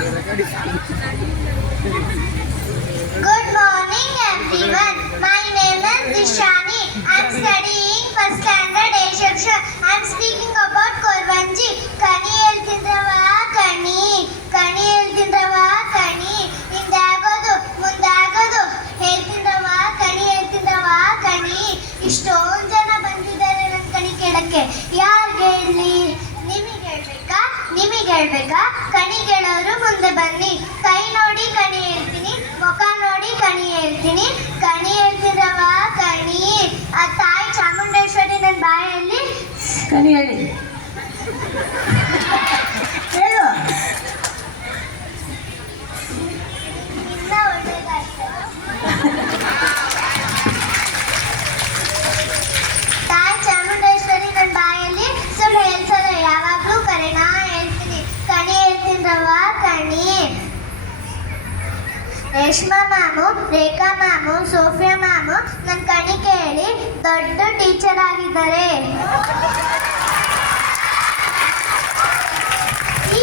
Good morning everyone. My name is Dishani. I am studying first standard A section. I am speaking about Korvanji. Kani ಹೇಳ್ತಿದ್ರವಾ ಕಣಿ ಕಣಿ ಹೇಳ್ತಿದ್ರವಾ ಕಣಿ ಹಿಂದಾಗೋದು ಮುಂದಾಗೋದು ಹೇಳ್ತಿದ್ರವಾ ಹೇಳ್ತಿದ್ರವಾ ಕಣಿ ಇಷ್ಟೊಂದು ಜನ ಬಂದಿದ್ದಾರೆ ನನ್ನ ಕಣಿ ಕೇಳಕ್ಕೆ ಯಾರಿಗೆ ಹೇಳಿ ನಿಮಗೆ ಹೇಳ್ಬೇಕಾ ಕಣಿ ಕೇಳೋರು ಮುಂದೆ ಬನ್ನಿ ಕೈ ನೋಡಿ ಕಣಿ ಹೇಳ್ತೀನಿ ಮುಖ ನೋಡಿ ಕಣಿ ಹೇಳ್ತೀನಿ ಕಣಿ ಹೇಳ್ತಿದ್ರವಾ ಕಣಿ ಆ ತಾಯಿ ಚಾಮುಂಡೇಶ್ವರಿ ನನ್ನ ಬಾಯಲ್ಲಿ ಕಣಿ ಹೇಳಿ ಹೇಳು. ಇನ್ನ ಒಳ್ಳೇದಾಯ್ತು ತಾಯಿ ಚಾಮುಂಡೇಶ್ವರಿ ನನ್ನ ಬಾಯಲ್ಲಿ ಸುಳ್ಳು ಹೇಳ್ತಾರೆ ಯಾವಾಗಲೂ ಕರೆನಾ ಹೇಳ್ತೀನಿ ಕಣಿ ಹೇಳ್ತೀನ್ರವಾ ಕಣಿ ರೇಷ್ಮಾ ಮ್ಯಾಮು ರೇಖಾ ಮ್ಯಾಮು ಸೋಫಿಯಾ ಮ್ಯಾಮು ನನ್ನ ಕಣಿ ಕೇಳಿ ದೊಡ್ಡ ಟೀಚರ್ ಆಗಿದ್ದಾರೆ ಈ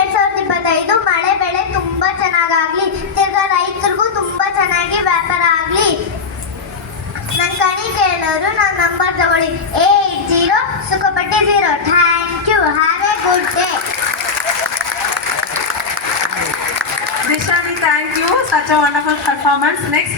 2025 ಮಳೆ ಬೆಳೆ ತುಂಬ ಚೆನ್ನಾಗಾಗಲಿ ತಿರ್ಗಾ ರೈತರಿಗೂ ತುಂಬ ಚೆನ್ನಾಗಿ ವ್ಯಾಪಾರ ಆಗಲಿ ನನ್ನ ಕಣಿ ಕೇಳೋರು ನನ್ನ ನಂಬರ್ ತಗೊಳ್ಳಿ 80 ಸುಖಪಟ್ಟಿ 0. Thank you. Have a good day. Dishani, thank you. Such a wonderful performance. Next.